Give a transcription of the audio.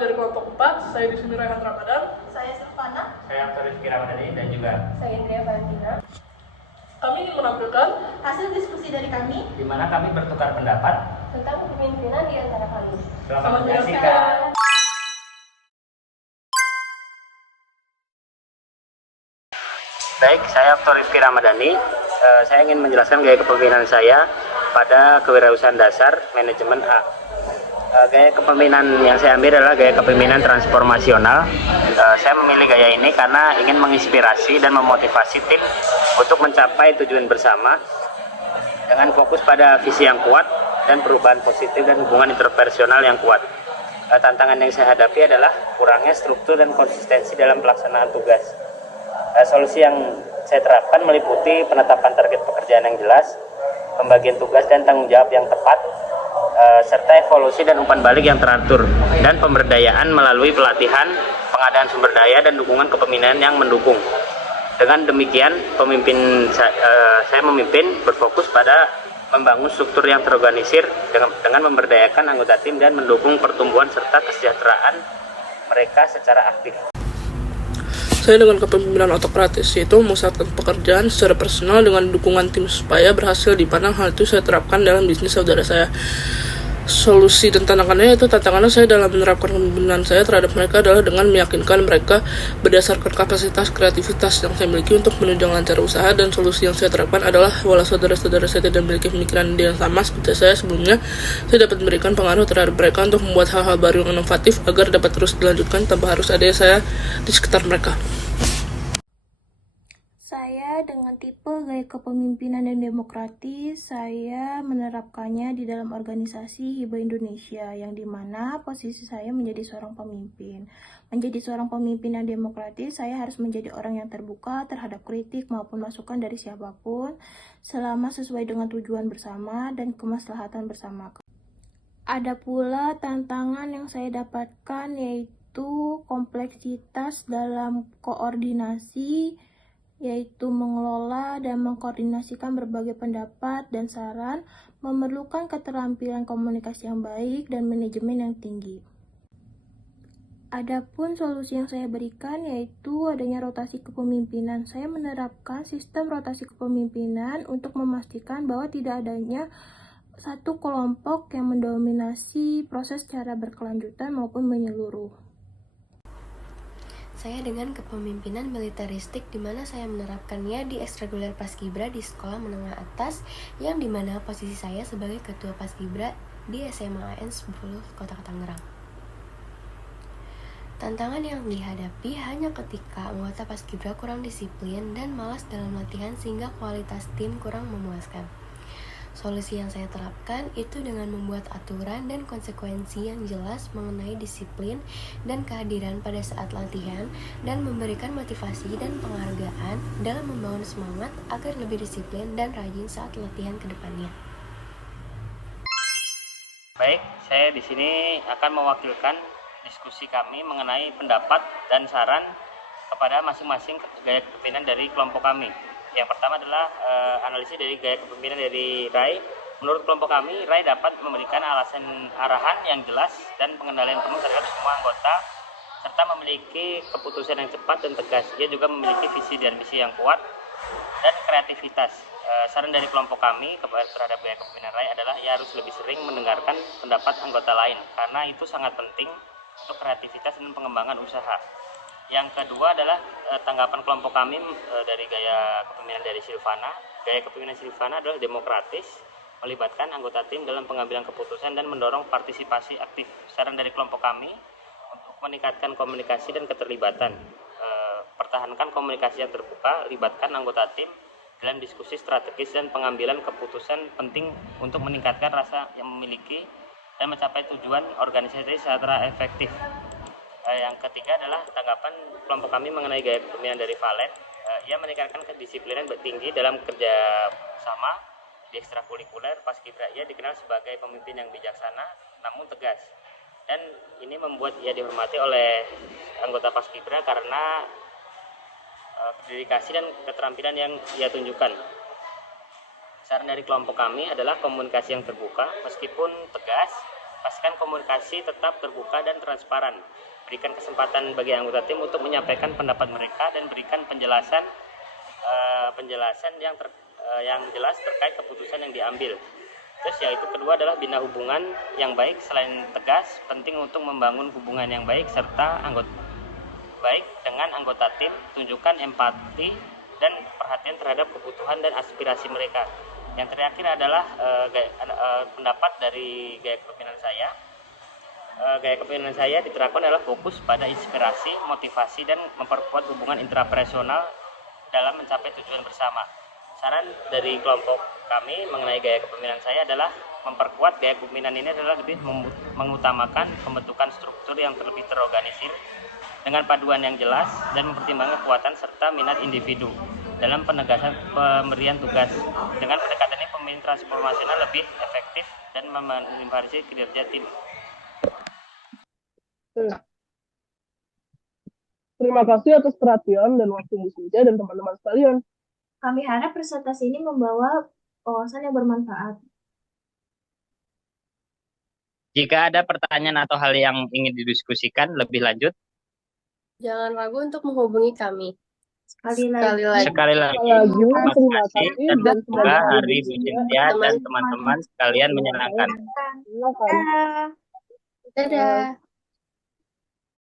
dari kelompok 4. Saya di sini Raihan Ramadan. Saya Silvana. Saya Rifki Ramadhani dan juga Saya Indria Valentina. Kami ingin menampilkan Hasil diskusi dari kami di mana kami bertukar pendapat Tentang kepemimpinan di antara kami. Selamat menyaksikan. Baik, saya Rifki Ramadhani. Saya ingin menjelaskan gaya kepemimpinan saya pada kewirausahaan dasar manajemen A. Gaya kepemimpinan yang saya ambil adalah gaya kepemimpinan transformasional. Saya memilih gaya ini karena ingin menginspirasi dan memotivasi tim untuk mencapai tujuan bersama dengan fokus pada visi yang kuat dan perubahan positif dan hubungan interpersonal yang kuat. Tantangan yang saya hadapi adalah kurangnya struktur dan konsistensi dalam pelaksanaan tugas. Solusi yang saya terapkan meliputi penetapan target pekerjaan yang jelas, pembagian tugas dan tanggung jawab yang tepat, serta evolusi dan umpan balik yang teratur, dan pemberdayaan melalui pelatihan, pengadaan sumber daya, dan dukungan kepemimpinan yang mendukung. Dengan demikian, saya memimpin berfokus pada membangun struktur yang terorganisir dengan memberdayakan anggota tim dan mendukung pertumbuhan serta kesejahteraan mereka secara aktif. saya dengan kepemimpinan otokratis, yaitu memusatkan pekerjaan secara personal dengan dukungan tim supaya berhasil dipandang. Hal itu saya terapkan dalam bisnis saudara saya. Solusi dan tantangannya itu tantangannya saya dalam menerapkan kepemimpinan saya terhadap mereka adalah dengan meyakinkan mereka berdasarkan kapasitas kreativitas yang saya miliki untuk menunjang lancar usaha, dan solusi yang saya terapkan adalah walau saudara-saudara saya tidak memiliki pemikiran yang sama seperti saya sebelumnya, saya dapat memberikan pengaruh terhadap mereka untuk membuat hal-hal baru yang inovatif agar dapat terus dilanjutkan tanpa harus ada saya di sekitar mereka. Saya dengan tipe gaya kepemimpinan dan demokratis, saya menerapkannya di dalam organisasi Hibah Indonesia, yang dimana posisi saya menjadi seorang pemimpin. Menjadi seorang pemimpin yang demokratis, saya harus menjadi orang yang terbuka terhadap kritik maupun masukan dari siapapun, selama sesuai dengan tujuan bersama dan kemaslahatan bersama. Ada pula tantangan yang saya dapatkan, yaitu kompleksitas dalam koordinasi, yaitu mengelola dan mengkoordinasikan berbagai pendapat dan saran, memerlukan keterampilan komunikasi yang baik dan manajemen yang tinggi. Adapun solusi yang saya berikan yaitu adanya rotasi kepemimpinan. Saya menerapkan sistem rotasi kepemimpinan untuk memastikan bahwa tidak adanya satu kelompok yang mendominasi proses secara berkelanjutan maupun menyeluruh. Saya dengan kepemimpinan militeristik, di mana saya menerapkannya di ekstrakurikuler Paskibra di sekolah menengah atas, yang dimana posisi saya sebagai ketua Paskibra di SMA AN 10 Kota Tangerang. Tantangan yang dihadapi hanya ketika anggota Paskibra kurang disiplin dan malas dalam latihan sehingga kualitas tim kurang memuaskan. Solusi yang saya terapkan itu dengan membuat aturan dan konsekuensi yang jelas mengenai disiplin dan kehadiran pada saat latihan, dan memberikan motivasi dan penghargaan dalam membangun semangat agar lebih disiplin dan rajin saat latihan ke depannya. Baik, saya di sini akan mewakilkan diskusi kami mengenai pendapat dan saran kepada masing-masing gaya kepemimpinan dari kelompok kami. Yang pertama adalah analisis dari gaya kepemimpinan dari Rai. Menurut kelompok kami, Rai dapat memberikan alasan arahan yang jelas dan pengendalian penuh terhadap semua anggota, serta memiliki keputusan yang cepat dan tegas. Ia juga memiliki visi dan misi yang kuat dan kreativitas. Saran dari kelompok kami terhadap gaya kepemimpinan Rai adalah ia harus lebih sering mendengarkan pendapat anggota lain, karena itu sangat penting untuk kreativitas dan pengembangan usaha. Yang kedua adalah tanggapan kelompok kami dari gaya kepemimpinan dari Silvana. Gaya kepemimpinan Silvana adalah demokratis, melibatkan anggota tim dalam pengambilan keputusan dan mendorong partisipasi aktif. Saran dari kelompok kami untuk meningkatkan komunikasi dan keterlibatan. Pertahankan komunikasi yang terbuka, libatkan anggota tim dalam diskusi strategis dan pengambilan keputusan penting untuk meningkatkan rasa yang memiliki dan mencapai tujuan organisasi secara efektif. Yang ketiga adalah tanggapan kelompok kami mengenai gaya kepemimpinan dari Valen. Ia meningkatkan kedisiplinan tinggi dalam kerja sama di ekstrakurikuler Paskibra. Ia dikenal sebagai pemimpin yang bijaksana namun tegas, dan ini membuat ia dihormati oleh anggota Paskibra karena dedikasi dan keterampilan yang ia tunjukkan. Saran dari kelompok kami adalah komunikasi yang terbuka, meskipun tegas, Pastikan komunikasi tetap terbuka dan transparan. Berikan kesempatan bagi anggota tim untuk menyampaikan pendapat mereka dan berikan penjelasan yang jelas terkait keputusan yang diambil. Terus yaitu kedua adalah bina hubungan yang baik. Selain tegas, penting untuk membangun hubungan yang baik serta dengan anggota tim. Tunjukkan empati dan perhatian terhadap kebutuhan dan aspirasi mereka. Yang terakhir adalah pendapat dari gaya kepemimpinan saya. Gaya kepemimpinan saya diterapkan adalah fokus pada inspirasi, motivasi, dan memperkuat hubungan intrapersonal dalam mencapai tujuan bersama. Saran dari kelompok kami mengenai gaya kepemimpinan saya adalah memperkuat gaya kepemimpinan ini adalah lebih mengutamakan pembentukan struktur yang lebih terorganisir dengan paduan yang jelas dan mempertimbangkan kekuatan serta minat individu dalam penegasan pemberian tugas. Dengan pendekatan ini pemimpin transformasional lebih efektif dan memanfaatkan kinerja tim. Terima kasih atas perhatian dan waktu Bu Cynthia dan teman-teman sekalian. Kami harap presentasi ini membawa wawasan yang bermanfaat. Jika ada pertanyaan atau hal yang ingin didiskusikan lebih lanjut, Jangan ragu untuk menghubungi kami. Sekali lagi. sekali lagi Terima terima kasih kasih dan dan semoga semoga hari Bu Cynthia dan teman-teman sekalian menyenangkan. silakan. Dadah. Dadah.